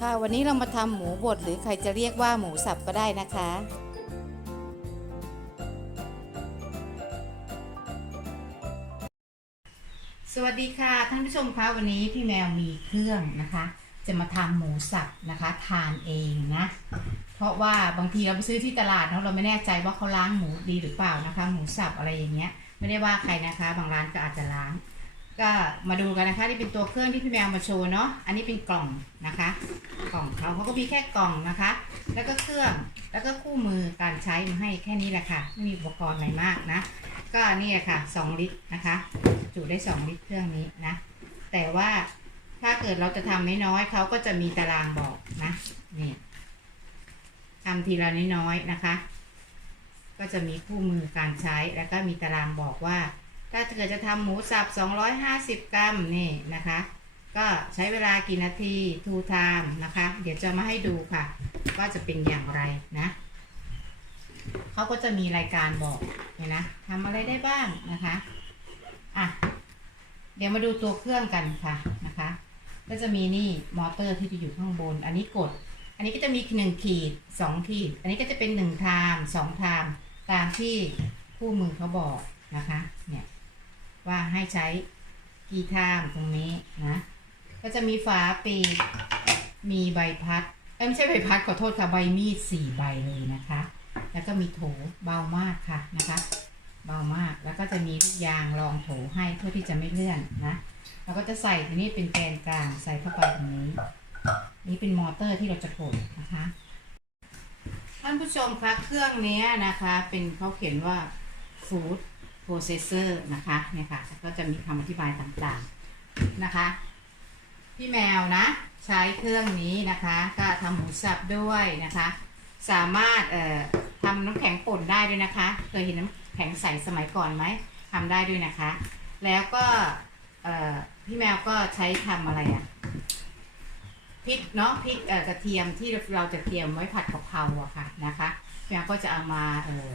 ค่ะ วันนี้เรามาทำหมูบดหรือใครจะเรียกว่าหมูสับก็ได้นะคะสวัสดีค่ะท่านผู้ชมคะวันนี้พี่แมวมีเครื่องนะคะ จะมาทำหมูสับนะคะทานเองนะ เพราะว่าบางทีเราไปซื้อที่ตลาดเนาะเราไม่แน่ใจว่าเขาล้างหมูดีหรือเปล่านะคะ หมูสับอะไรอย่างเงี้ย ไม่ได้ว่าใครนะคะ บางร้านก็อาจจะล้าง ก็มาดูกันนะคะที่เป็นตัวเครื่องที่พี่แมวมาโชว์เนาะอันนี้เป็นกล่องนะคะ กล่องเขาเขาก็มีแค่กล่องนะคะ แล้วก็เครื่องแล้วก็คู่มือการใช้มาให้แค่นี้แหละค่ะไม่มีอุปกรณ์อะไรมากนะ ก็นี่แหละค่ะ2ลิตรนะคะ จุได้ 2 ลิตรเครื่องนี้นะ แต่ว่าถ้าเกิดเราจะทำน้อยๆเขาก็จะมีตารางบอกนะนี่ทำทีละน้อยๆนะคะ ก็จะมีคู่มือการใช้แล้วก็มีตารางบอกว่า ถ้าเกิดจะทำหมูสับ 250 กรัมนี่นะคะ ก็ใช้เวลากี่นาทีทูไทม์นะคะ เดี๋ยวจะมาให้ดูค่ะ ว่าจะเป็นอย่างไรนะเขาก็จะมีรายการบอกเนี่ยนะทำอะไรได้บ้างนะคะอะเดี๋ยวมาดูตัวเครื่องกันค่ะนะคะ ก็จะมีนี่มอเตอร์ที่จะอยู่ข้างบน อันนี้กด อันนี้ก็จะมีหนึ่งขีดสองขีด อันนี้ก็จะเป็นหนึ่งไทม์สองไทม์ตามที่คู่มือเขาบอกนะคะ เนี่ย ว่าให้ใช้กี่ไทม์ตรงนี้นะ ก็จะมีฝาปีกมีใบพัดเอ้ไม่ใช่ใบพัดขอโทษค่ะใบมีดสี่ใบเลยนะคะ แล้วก็มีโถเบามากค่ะนะคะ เบามากแล้วก็จะมีลูกยางรองโถให้เพื่อที่จะไม่เลื่อนนะเราก็จะใส่ทีนี้เป็นแกนกลางใส่เข้าไปตรงนี้ นี่เป็นมอเตอร์ที่เราจะกดนะคะท่านผู้ชมคะเครื่องนี้นะคะ เป็นเขาเขียนว่า food processor นะคะเนี่ยค่ะก็จะมีคำอธิบายต่างๆนะคะ พี่แมวนะ ใช้เครื่องนี้นะคะ ก็ทำหมูสับด้วยนะคะ สามารถเอ่อทำน้ำแข็งป่นได้ด้วยนะคะ เคยเห็นน้ำแข็งใสสมัยก่อนไหมทำได้ด้วยนะคะ แล้วก็เอ่อพี่แมวก็ใช้ทำอะไรอะพริกเนาะพริกเอ่อกระเทียมที่เราจะเตรียมไว้ผัดกะเพราอะค่ะนะคะพี่แมวก็จะเอามาเอ่อ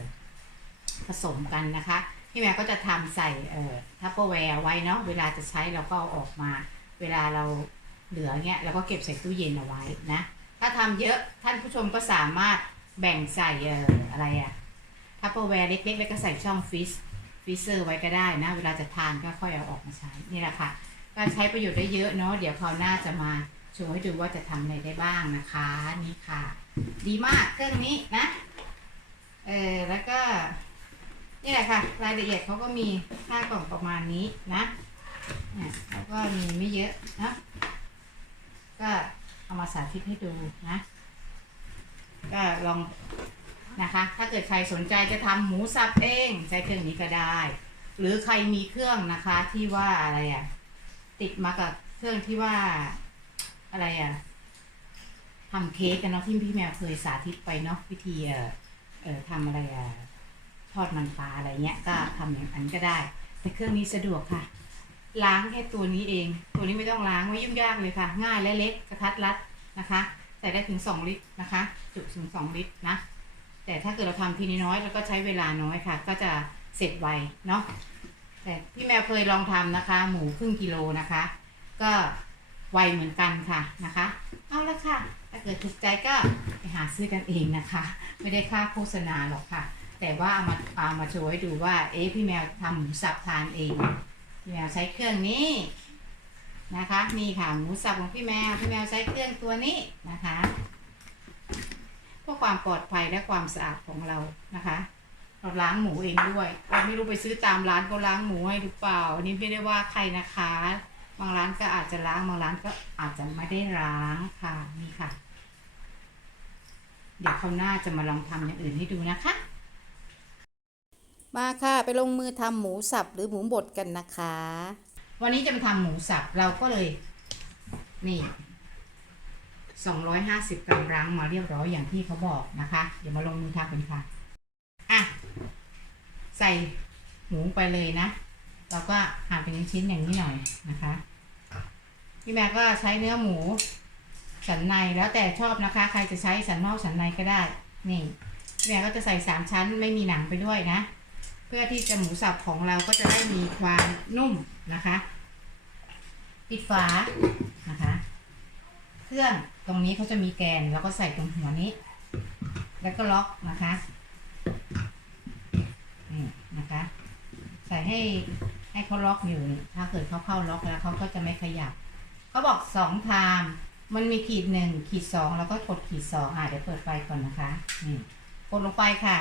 ผสมกันนะคะ พี่แมวก็จะทำใส่เอ่อทัพเปอร์แวร์ไว้เนาะเวลาจะใช้เราก็เอาออกมา เวลาเราเหลือเงี้ยเราก็เก็บใส่ตู้เย็นเอาไว้นะ ถ้าทำเยอะท่านผู้ชมก็สามารถแบ่งใส่เอ่ออะไรอะทัพเปอร์แวร์เล็กๆแล้วก็ใส่ช่องฟิสฟิเซอร์ไว้ก็ได้นะ เวลาจะทานก็ค่อยเอาออกมาใช้นี่แหละค่ะก็ใช้ประโยชน์ได้เยอะเนาะเดี๋ยวคราวหน้าจะมาโชว์ให้ดูว่าจะทำอะไรได้บ้างนะคะนี่ค่ะ ดีมากเครื่องนี้นะเออแล้วก็ นี่แหละค่ะ รายละเอียดเขาก็มีค่ากล่องประมาณนี้นะเนี่ยเขาก็มีไม่เยอะนะ ก็เอามาสาธิตให้ดูนะ ก็ลองนะคะ ถ้าเกิดใครสนใจจะทำหมูสับเองใช้เครื่องนี้ก็ได้ หรือใครมีเครื่องนะคะที่ว่าอะไรอะ่ะ ติดมากับเครื่องที่ว่าอะไรอะ่ะทำเค้กกันเนาะที่พี่แมวเคยสาธิตไปเนาะวิธีเอ่อเอ่อทำอะไรอะ่ะ ทอดมันปลาอะไรเงี้ย ก็ทำอย่างนั้นก็ได้ แต่เครื่องนี้สะดวกค่ะ ล้างแค่ตัวนี้เอง ตัวนี้ไม่ต้องล้างไม่ยุ่งยากเลยค่ะ ง่ายและเล็กกระทัดรัดนะคะใส่ได้ถึง 2 ลิตรนะคะ จุถึง 2 ลิตรนะ แต่ถ้าเกิดเราทำทีน้อยแล้วก็ใช้เวลาน้อยค่ะ ก็จะเสร็จไวเนาะแต่พี่แมวเคยลองทำนะคะ หมูครึ่งกิโลนะคะ ก็ไวเหมือนกันค่ะนะคะ เอาละค่ะ ถ้าเกิดถูกใจก็ไปหาซื้อกันเองนะคะ ไม่ได้ค่าโฆษณาหรอกค่ะ แต่ว่าเอามาเอามาโชว์ให้ดูว่าเอ๊ะพี่แมวทำหมูสับทานเองพี่แมวใช้เครื่องนี้นะคะนี่ค่ะหมูสับของพี่แมวพี่แมวใช้เครื่องตัวนี้นะคะเพื่อความปลอดภัยและความสะอาดของเรานะคะ เราล้างหมูเองด้วยเราไม่รู้ไปซื้อตามร้านเขาล้างหมูให้หรือเปล่าอันนี้ไม่ได้ว่าใครนะคะบางร้านก็อาจจะล้างบางร้านก็อาจจะไม่ได้ล้างค่ะนี่ค่ะ เดี๋ยวเขาวหน้าจะมาลองทำอย่างอื่นให้ดูนะคะ มาค่ะไปลงมือทำหมูสับหรือหมูบดกันนะคะ วันนี้จะมาทำหมูสับเราก็เลย นี่250กรัมรังมาเรียบร้อยอย่างที่เขาบอกนะคะ เดี๋ยวมาลงมือทำกันค่ะอะใส่หมูไปเลยนะ เราก็หั่นเป็นชิ้นอย่างนี้หน่อยนะคะพี่แม่ก็ใช้เนื้อหมู สันในแล้วแต่ชอบนะคะ ใครจะใช้สันนอกสันในก็ได้ นี่พี่แม่ก็จะใส่สามชั้นไม่มีหนังไปด้วยนะ พื่อที่จะหมูสับของเราก็จะได้มีความนุ่มนะคะ ปิดฝานะคะ เครื่องตรงนี้เขาจะมีแกนแล้วก็ใส่ตรงหัวนี้ แล้วก็ล็อกนะคะนี่นะคะ ใส่ให้ให้เขาล็อกอยู่ถ้าเกิดเขาเข้าล็อกแล้วเขาก็จะไม่ขยับเขาบอกสองไทม์มันมีขีดหนึ่งขีดสองแล้วก็กดขีดสองอะเดี๋ยวเปิดไฟก่อนนะคะนี่กดลงไปค่ะ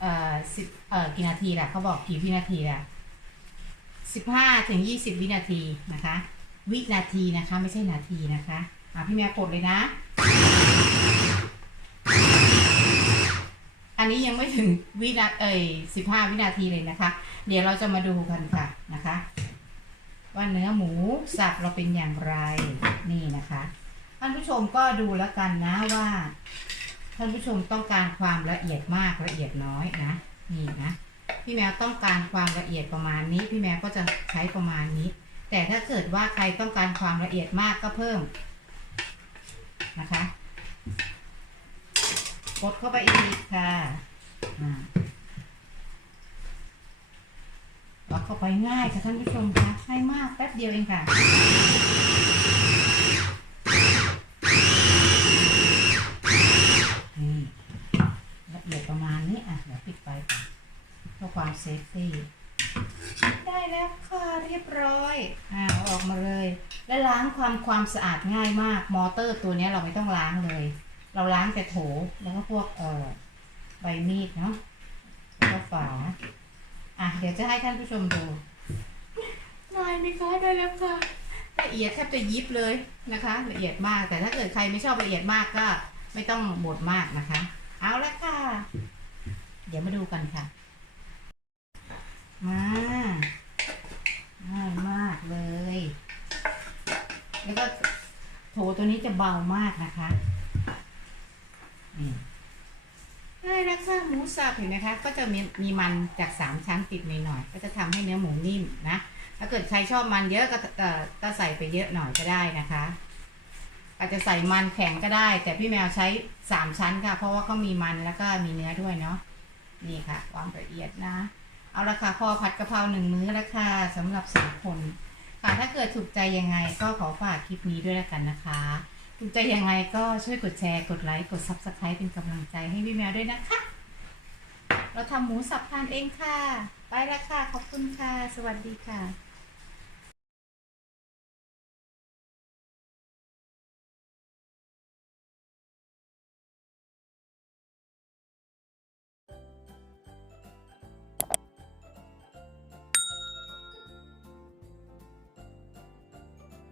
เอ่อสิบเอ่อกี่นาทีล่ะเขาบอกกี่วินาทีล่ะสิบห้าถึงยี่สิบวินาทีนะคะ วินาทีนะคะ ไม่ใช่นาทีนะคะอะพี่แม่กดเลยนะ อันนี้ยังไม่ถึงวินาเอ่ยสิบห้าวินาทีเลยนะคะ เดี๋ยวเราจะมาดูกันค่ะนะคะ ว่าเนื้อหมูสับเราเป็นอย่างไรนี่นะคะท่านผู้ชมก็ดูแล้วกันนะว่า ท่านผู้ชมต้องการความละเอียดมากละเอียดน้อยนะนี่นะพี่แมวต้องการความละเอียดประมาณนี้ พี่แมวก็จะใช้ประมาณนี้ แต่ถ้าเกิดว่าใครต้องการความละเอียดมากก็เพิ่มนะคะกดเข้าไปอีกค่ะอ่าล็อกเข้าไปง่ายค่ะท่านผู้ชมคะง่ายมากแป๊บเดียวเองค่ะนี่ละเอียดประมาณนี้อะเดี๋ยวปิดไฟก่อน เพื่อความเซฟตี้ได้แล้วค่ะเรียบร้อยอ่าเอาออกมาเลย และล้างความความสะอาดง่ายมาก มอเตอร์ตัวเนี้ยเราไม่ต้องล้างเลย เราล้างแต่โถแล้วก็พวกเอ่อใบมีดเนาะแล้วก็ฝาอะเดี๋ยวจะให้ท่านผู้ชมดูได้ไหมคะได้แล้วค่ะละเอียดแทบจะยิบเลยนะคะ ละเอียดมากแต่ถ้าเกิดใครไม่ชอบละเอียดมากก็ไม่ต้องบดมากนะคะ เอาละค่ะ เดี๋ยวมาดูกันค่ะ มาง่ายมากเลย แล้วก็โถตัวนี้จะเบามากนะคะนี่ได้แล้วค่ะหมูสับเห็นไหมคะ ก็จะมีมีมันจากสามชั้นติดหน่อยๆก็จะทำให้เนื้อหมูนิ่มนะ ถ้าเกิดใครชอบมันเยอะก็เอ่อก็ใส่ไปเยอะหน่อยก็ได้นะคะอาจจะใส่มันแข็งก็ได้ แต่พี่แมวใช้สามชั้นค่ะ เพราะว่าเขามีมันแล้วก็มีเนื้อด้วยเนาะนี่ค่ะความละเอียดนะ เอาละค่ะพอผัดกะเพราหนึ่งมื้อละค่ะสำหรับสามคน ค่ะถ้าเกิดถูกใจยังไงก็ขอฝากคลิปนี้ด้วยละกันนะคะ ถูกใจยังไงก็ช่วยกดแชร์กดไลค์กดซับสไคร b ์เป็นกำลังใจให้พี่แมวด้วยนะคะ เราทำหมูสับทานเองค่ะ ไปละค่ะ ขอบคุณค่ะ สวัสดีค่ะ